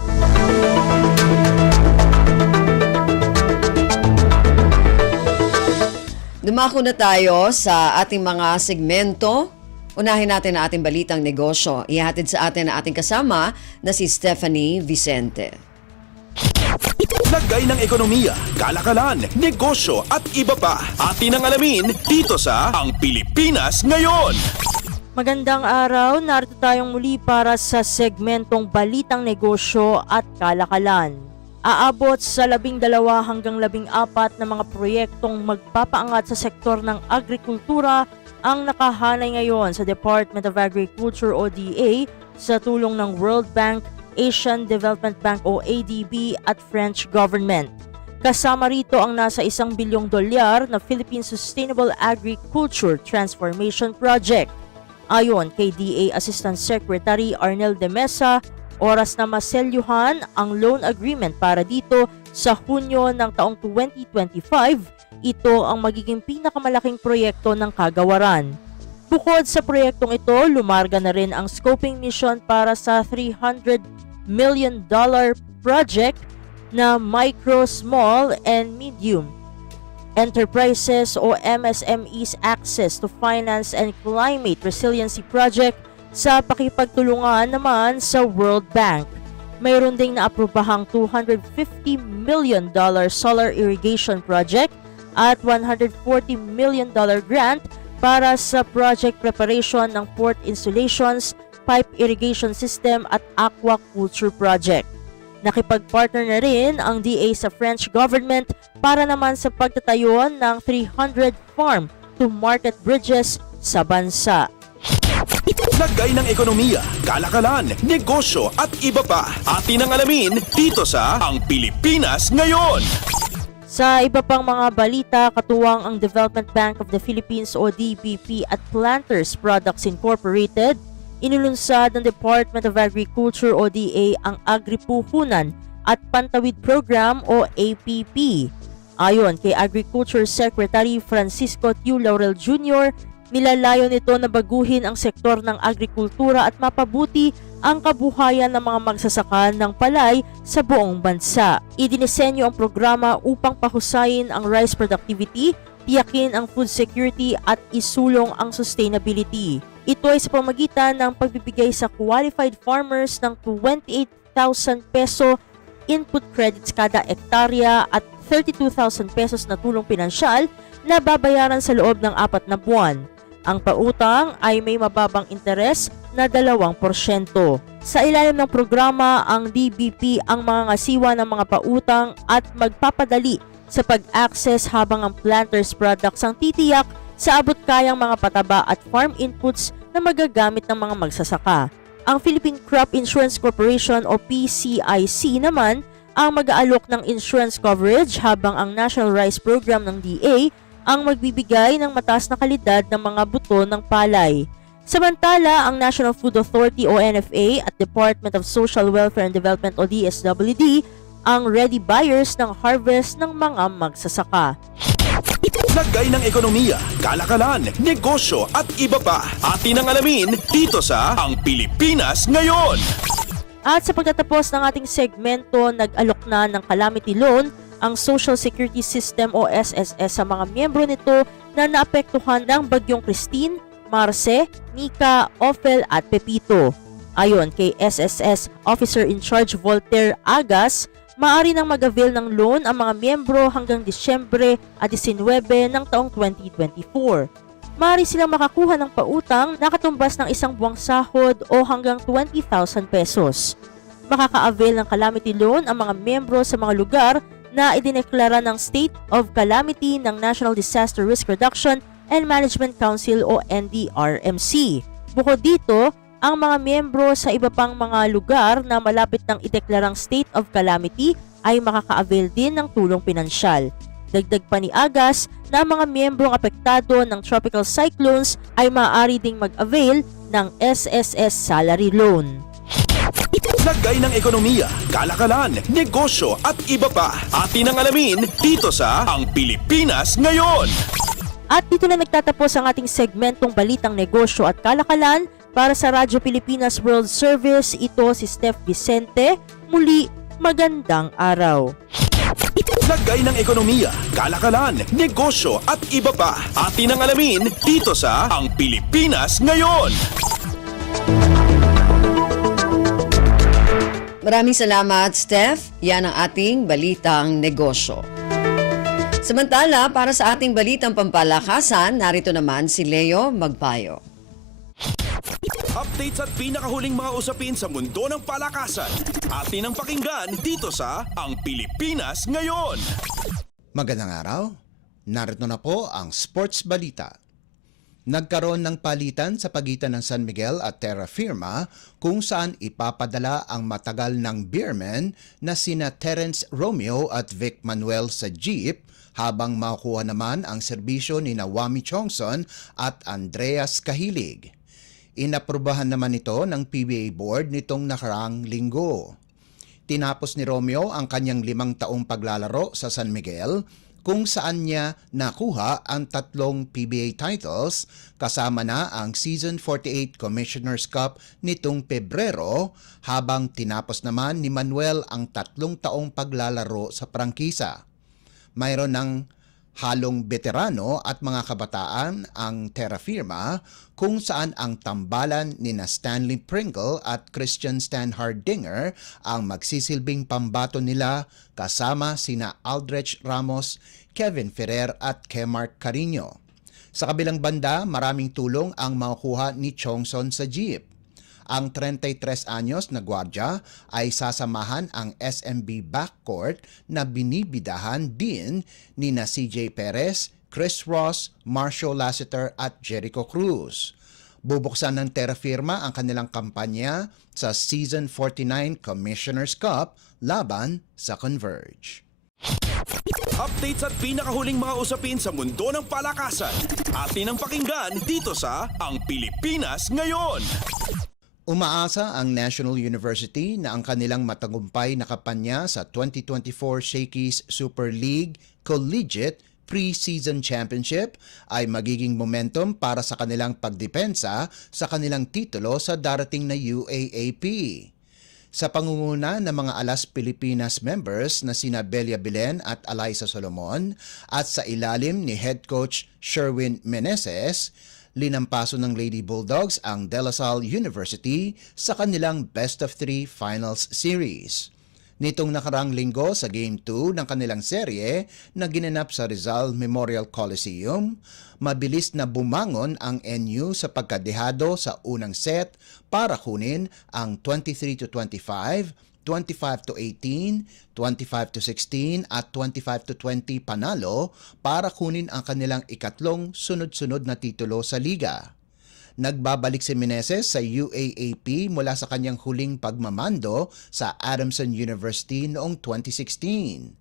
Dumako na tayo sa ating mga segmento. Unahin natin ang ating balitang negosyo. Ihatid sa atin ang ating kasama na si Stephanie Vicente. Lagay ng ekonomiya, kalakalan, negosyo at iba pa. Atin ang alamin dito sa Ang Pilipinas Ngayon. Magandang araw, narito tayong muli para sa segmentong Balitang Negosyo at Kalakalan. Aabot sa 12 hanggang 14 na mga proyektong magpapaangat sa sektor ng agrikultura ang nakahanay ngayon sa Department of Agriculture o DA sa tulong ng World Bank, Asian Development Bank o ADB at French government. Kasama rito ang nasa $1 bilyong na Philippine Sustainable Agriculture Transformation Project. Ayon kay DA Assistant Secretary Arnel de Mesa, oras na maselyuhan ang loan agreement para dito sa Hunyo ng taong 2025. Ito ang magiging pinakamalaking proyekto ng kagawaran. Bukod sa proyektong ito, lumarga na rin ang scoping mission para sa $300 million project na Micro, Small and Medium Enterprises o MSMEs Access to Finance and Climate Resiliency Project sa pakipagtulungan naman sa World Bank. Mayroon ding naaprobahang $250 million solar irrigation project at $140 million grant para sa project preparation ng port installations, pipe irrigation system at aquaculture project. Nakipagpartner na rin ang DA sa French government para naman sa pagtatayo ng 300 farm-to-market bridges sa bansa. Lagay ng ekonomiya, kalakalan, negosyo at iba pa. Atin ang alamin dito sa Ang Pilipinas Ngayon. Sa iba pang mga balita, katuwang ang Development Bank of the Philippines o DBP at Planters Products Incorporated, inulunsad ng Department of Agriculture o DA ang Agripuhunan at Pantawid Program o APP. Ayon kay Agriculture Secretary Francisco Tiu Laurel Jr., nilalayo nito na baguhin ang sektor ng agrikultura at mapabuti ang kabuhayan ng mga magsasaka ng palay sa buong bansa. Idinisenyo ang programa upang pahusayin ang rice productivity, tiyakin ang food security at isulong ang sustainability. Ito ay sa pamagitan ng pagbibigay sa qualified farmers ng 28,000 peso input credits kada ektarya at 32,000 pesos na tulong pinansyal na babayaran sa loob ng 4 na buwan. Ang pautang ay may mababang interes na 2%. Sa ilalim ng programa, ang DBP ang mga ngasiwa ng mga pautang at magpapadali sa pag-access habang ang Planters products ang titiyak sa abot kayang mga pataba at farm inputs na magagamit ng mga magsasaka. Ang Philippine Crop Insurance Corporation o PCIC naman ang mag-aalok ng insurance coverage habang ang National Rice Program ng DA ang magbibigay ng mataas na kalidad ng mga buto ng palay. Samantala, ang National Food Authority o NFA at Department of Social Welfare and Development o DSWD ang ready buyers ng harvest ng mga magsasaka. Lagay ng ekonomiya, kalakalan, negosyo at iba pa. Atin ang alamin dito sa Ang Pilipinas Ngayon. At sa pagtatapos ng ating segmento, nag-alok na ng calamity loan ang Social Security System o SSS sa mga miyembro nito na naapektuhan ng Bagyong Christine, Marce, Nika, Ophel at Pepito. Ayon kay SSS Officer in Charge Voltaire Agas, maaari nang mag-avail ng loan ang mga miyembro hanggang Disyembre 19 ng taong 2024. Maaari silang makakuha ng pautang na katumbas ng isang buwang sahod o hanggang 20,000 pesos. Makaka-avail ng calamity loan ang mga miyembro sa mga lugar na idineklara ng State of Calamity ng National Disaster Risk Reduction and Management Council o NDRMC. Bukod dito, ang mga miyembro sa iba pang mga lugar na malapit ng ideklarang State of Calamity ay makaka-avail din ng tulong pinansyal. Dagdag pa ni Agas na mga miyembrong apektado ng tropical cyclones ay maaari ding mag-avail ng SSS salary loan. Lagay ng ekonomiya, kalakalan, negosyo at iba pa. Atin ang alamin dito sa Ang Pilipinas Ngayon. At dito na nagtatapos ang ating segmentong Balitang Negosyo at Kalakalan para sa Radyo Pilipinas World Service. Ito si Steph Vicente. Muli, magandang araw. Lagay ng ekonomiya, kalakalan, negosyo at iba pa. Atin ang alamin dito sa Ang Pilipinas Ngayon. Maraming salamat, Steph. Yan ang ating Balitang Negosyo. Samantala, para sa ating Balitang Pampalakasan, narito naman si Leo Magpayo. Updates at pinakahuling mga usapin sa mundo ng palakasan. Atin ang pakinggan dito sa Ang Pilipinas Ngayon. Magandang araw. Narito na po ang Sports Balita. Nagkaroon ng palitan sa pagitan ng San Miguel at Terra Firma kung saan ipapadala ang matagal ng beermen na sina Terence Romeo at Vic Manuel sa jeep habang makuha naman ang serbisyo ni Wami Chongson at Andreas Kahilig. Inaprubahan naman ito ng PBA Board nitong nakaraang linggo. Tinapos ni Romeo ang kanyang 5 taong paglalaro sa San Miguel kung saan niya nakuha ang 3 PBA titles kasama na ang Season 48 Commissioner's Cup nitong Pebrero habang tinapos naman ni Manuel ang 3 taong paglalaro sa prangkisa. Mayroon ng halong veterano at mga kabataan ang Terra Firma kung saan ang tambalan ni Stanley Pringle at Christian Stan Hardinger ang magsisilbing pambato nila kasama sina Aldrich Ramos, Kevin Ferrer at Kemart Carino. Sa kabilang banda, maraming tulong ang makukuha ni Chongson sa jeep. Ang 33 anyos na gwardya ay sasamahan ang SMB backcourt na binibidahan din ni na CJ Perez, Chris Ross, Marshall Lassiter at Jericho Cruz. Bubuksan ng Terra Firma ang kanilang kampanya sa Season 49 Commissioner's Cup laban sa Converge. Updates at pinakahuling mga usapin sa mundo ng palakasan. Atin ang pakinggan dito sa Ang Pilipinas Ngayon. Umaasa ang National University na ang kanilang matagumpay na kampanya sa 2024 Shakey's Super League Collegiate Pre-Season Championship ay magiging momentum para sa kanilang pagdepensa sa kanilang titulo sa darating na UAAP. Sa pangunguna ng mga Alas Pilipinas members na sina Belia Bilen at Alaysa Solomon at sa ilalim ni Head Coach Sherwin Meneses, linampaso ng Lady Bulldogs ang De La Salle University sa kanilang Best of 3 Finals Series. Nitong nakarang linggo sa Game 2 ng kanilang serye na ginanap sa Rizal Memorial Coliseum, mabilis na bumangon ang NU sa pagkadehado sa unang set para kunin ang 23-25, 25-18, 25-16 at 25-20 panalo para kunin ang kanilang ikatlong sunod-sunod na titulo sa liga. Nagbabalik si Meneses sa UAAP mula sa kanyang huling pagmamando sa Adamson University noong 2016.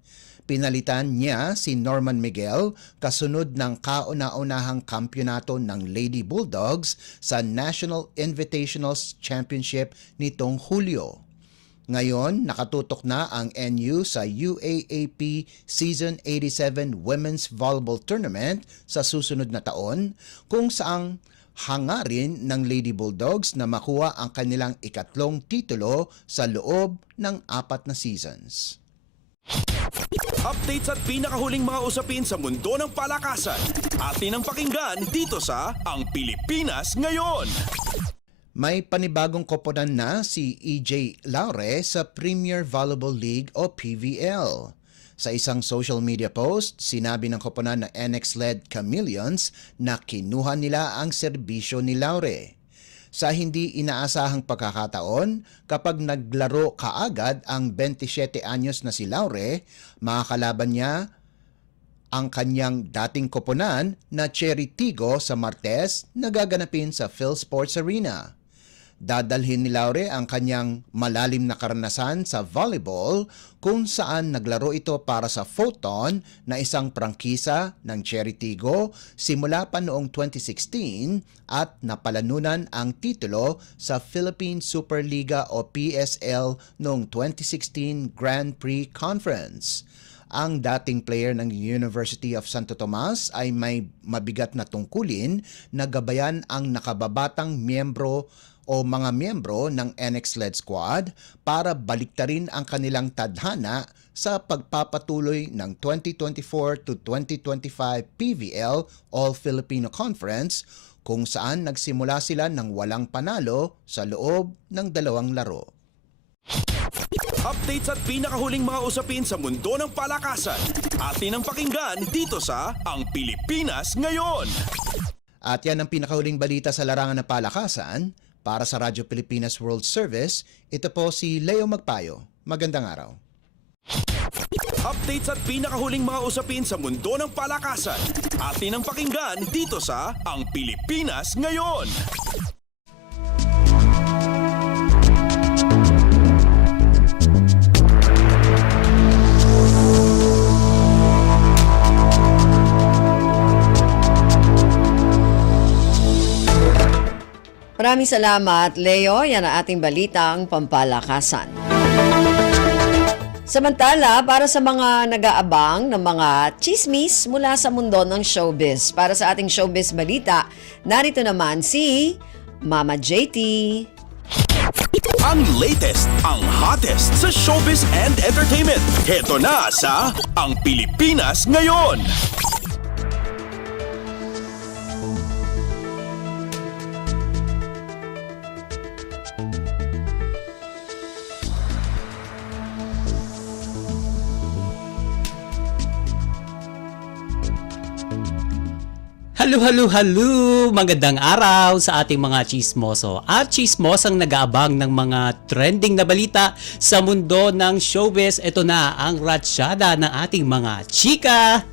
Pinalitan niya si Norman Miguel kasunod ng kauna-unahang kampyonato ng Lady Bulldogs sa National Invitationals Championship nitong Hulyo. Ngayon, nakatutok na ang NU sa UAAP Season 87 Women's Volleyball Tournament sa susunod na taon kung saang hangarin ng Lady Bulldogs na makuha ang kanilang ikatlong titulo sa loob ng 4 na seasons. Updates at pinakahuling mga usapin sa mundo ng palakasan. Atin ang pakinggan dito sa Ang Pilipinas Ngayon. May panibagong koponan na si EJ Laure sa Premier Volleyball League o PVL. Sa isang social media post, sinabi ng koponan na NX-led Chameleons na kinuha nila ang serbisyo ni Laure. Sa hindi inaasahang pagkakataon, kapag naglaro kaagad ang 27 anyos na si Laure, makakalaban niya ang kanyang dating koponan na Cherry Tigo sa Martes na gaganapin sa PhilSports Arena. Dadalhin ni Laure ang kanyang malalim na karanasan sa volleyball kung saan naglaro ito para sa Photon na isang prangkisa ng Cherry Tigo simula pa noong 2016 at napalanunan ang titulo sa Philippine Superliga o PSL noong 2016 Grand Prix Conference. Ang dating player ng University of Santo Tomas ay may mabigat na tungkulin na gabayan ang nakababatang miyembro o mga miyembro ng NX-led squad para baliktarin ang kanilang tadhana sa pagpapatuloy ng 2024 to 2025 PVL All-Filipino Conference kung saan nagsimula sila ng walang panalo sa loob ng 2 laro. Updates at pinakahuling mga usapin sa mundo ng palakasan. Atin ang pakinggan dito sa Ang Pilipinas Ngayon. At yan ang pinakahuling balita sa larangan ng palakasan. Para sa Radyo Pilipinas World Service, ito po si Leo Magpayo. Magandang araw. Updates at pinakahuling mga usapin sa mundo ng palakasan. Atin ang pakinggan dito sa Ang Pilipinas Ngayon. Maraming salamat, Leo. Yan ang ating balitang pampalakasan. Samantala, para sa mga nag-aabang ng mga chismis mula sa mundo ng showbiz, para sa ating showbiz balita, narito naman si Mama JT. Ang latest, ang hottest sa showbiz and entertainment. Heto na sa Ang Pilipinas Ngayon. Halo! Magandang araw sa ating mga chismoso at chismosang nag-aabang ng mga trending na balita sa mundo ng showbiz. Ito na ang ratsyada ng ating mga chika.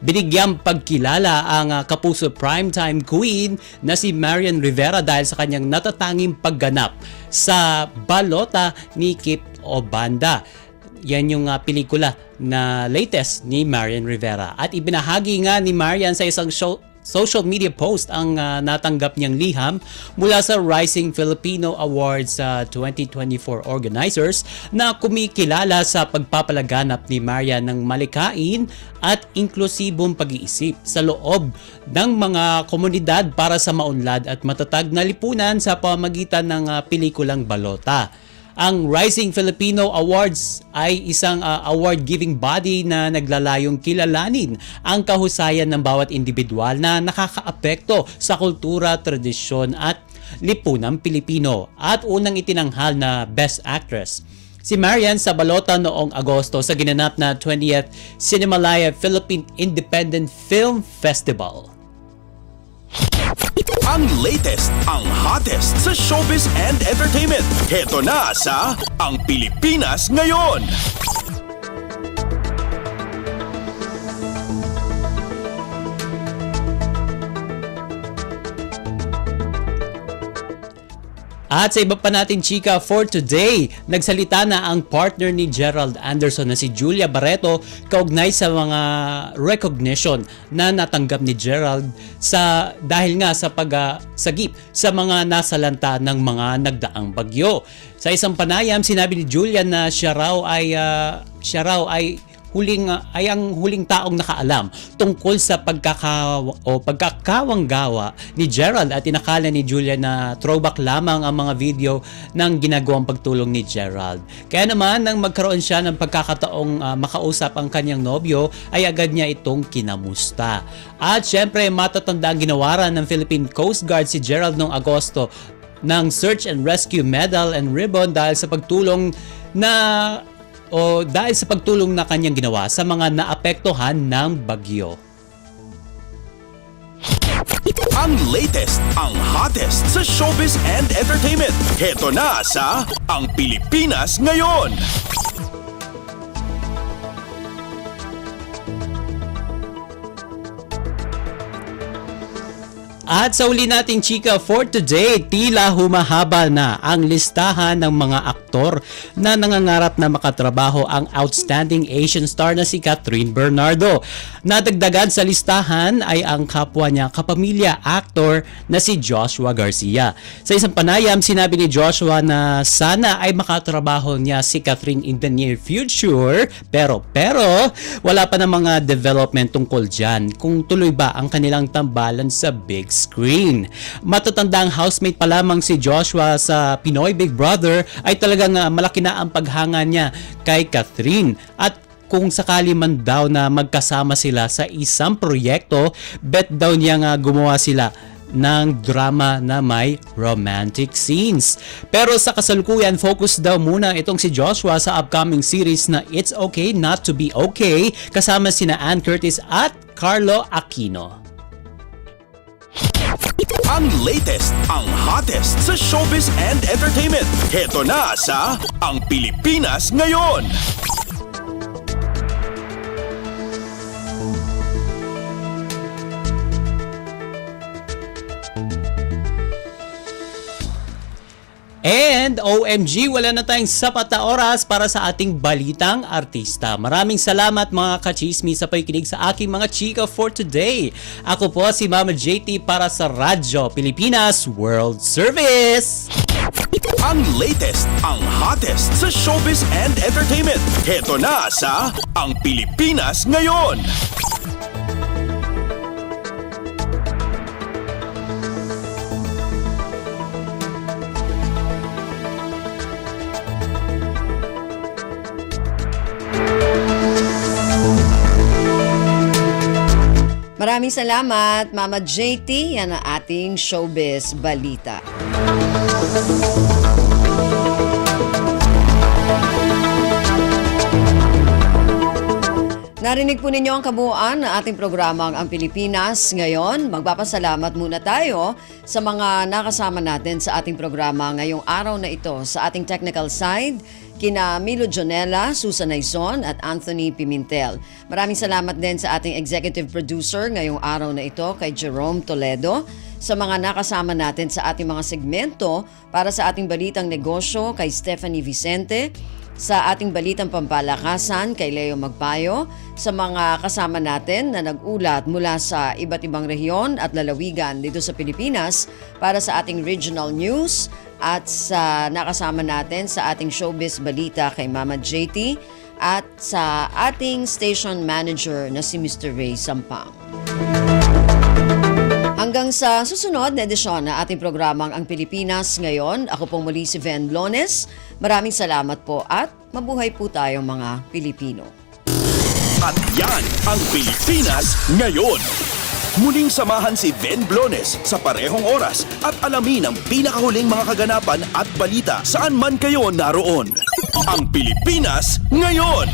Binigyang pagkilala ang kapuso primetime queen na si Marian Rivera dahil sa kanyang natatanging pagganap sa balota ni Kip Obanda. Yan yung pelikula na latest ni Marian Rivera. At ibinahagi nga ni Marian sa isang social media post ang natanggap niyang liham mula sa Rising Filipino Awards 2024 organizers na kumikilala sa pagpapalaganap ni Marian ng malikain at inklusibong pag-iisip sa loob ng mga komunidad para sa maunlad at matatag na lipunan sa pamamagitan ng pelikulang Balota. Ang Rising Filipino Awards ay isang award-giving body na naglalayong kilalanin ang kahusayan ng bawat individual na nakakaapekto sa kultura, tradisyon at lipunang Pilipino at unang itinanghal na Best Actress. Si Marian sa balota noong Agosto sa ginanap na 20th Cinemalaya Philippine Independent Film Festival. Ang latest, ang hottest sa showbiz and entertainment. Heto na sa Ang Pilipinas Ngayon. At sa iba pa natin chika for today, nagsalita na ang partner ni Gerald Anderson na si Julia Barreto kaugnay sa mga recognition na natanggap ni Gerald dahil nga sa pagsagip sa mga nasalanta ng mga nagdaang bagyo. Sa isang panayam, sinabi ni Julia na siya raw ay ang huling taong nakaalam tungkol sa pagkakawanggawa ni Gerald at inakala ni Julia na throwback lamang ang mga video ng ginagawang pagtulong ni Gerald. Kaya naman nang magkaroon siya ng pagkakataong makausap ang kanyang nobyo ay agad niya itong kinamusta. At syempre matatanda ang ginawaran ng Philippine Coast Guard si Gerald noong Agosto ng Search and Rescue Medal and Ribbon dahil sa pagtulong na kanyang ginawa sa mga naapektuhan ng bagyo. Ang latest, ang hottest sa showbiz and entertainment. Heto na sa Ang Pilipinas Ngayon. At sa uli nating chika for today, tila humahaba na ang listahan ng mga aktor na nangangarap na makatrabaho ang outstanding Asian star na si Catherine Bernardo. Nadagdagan sa listahan ay ang kapwa niya kapamilya actor na si Joshua Garcia. Sa isang panayam, sinabi ni Joshua na sana ay makatrabaho niya si Catherine in the near future, pero wala pa na mga development tungkol dyan kung tuloy ba ang kanilang tambalan sa big screen. Matatandang housemate pa lamang si Joshua sa Pinoy Big Brother ay talagang malaki na ang paghanga niya kay Catherine, at kung sakali man daw na magkasama sila sa isang proyekto, bet daw niya nga gumawa sila ng drama na may romantic scenes. Pero sa kasalukuyan, focus daw muna itong si Joshua sa upcoming series na It's Okay Not to Be Okay kasama sina Ann Curtis at Carlo Aquino. Ang latest, ang hottest sa showbiz and entertainment. Heto na sa Ang Pilipinas Ngayon. And OMG, wala na tayong sapat na oras para sa ating balitang artista. Maraming salamat mga kachismi sa pakikinig sa aking mga chika for today. Ako po si Mama JT para sa Radyo Pilipinas World Service. Ang latest, ang hottest sa showbiz and entertainment. Heto na sa Ang Pilipinas Ngayon. Maraming salamat, Mama JT. Yan ang ating showbiz balita. Narinig po ninyo ang kabuuan ng ating programang Ang Pilipinas Ngayon. Magpapasalamat muna tayo sa mga nakasama natin sa ating programa ngayong araw na ito. Sa ating technical side, kina Milo Jonella, Susan Aizon at Anthony Pimentel. Maraming salamat din sa ating executive producer ngayong araw na ito, kay Jerome Toledo. Sa mga nakasama natin sa ating mga segmento para sa ating balitang negosyo, kay Stephanie Vicente. Sa ating balitang pampalakasan, kay Leo Magpayo. Sa mga kasama natin na nag-ulat mula sa iba't ibang rehiyon at lalawigan dito sa Pilipinas para sa ating regional news, at sa nakasama natin sa ating showbiz balita kay Mama JT, at sa ating station manager na si Mr. Ray Sampang. Hanggang sa susunod na edisyon na ating programang Ang Pilipinas Ngayon, ako pong muli si Ven Blones. Maraming salamat po at mabuhay po tayong mga Pilipino. At yan ang Pilipinas Ngayon. Muling samahan si Ven Blones sa parehong oras at alamin ang pinakahuling mga kaganapan at balita saan man kayo naroon. Ang Pilipinas Ngayon.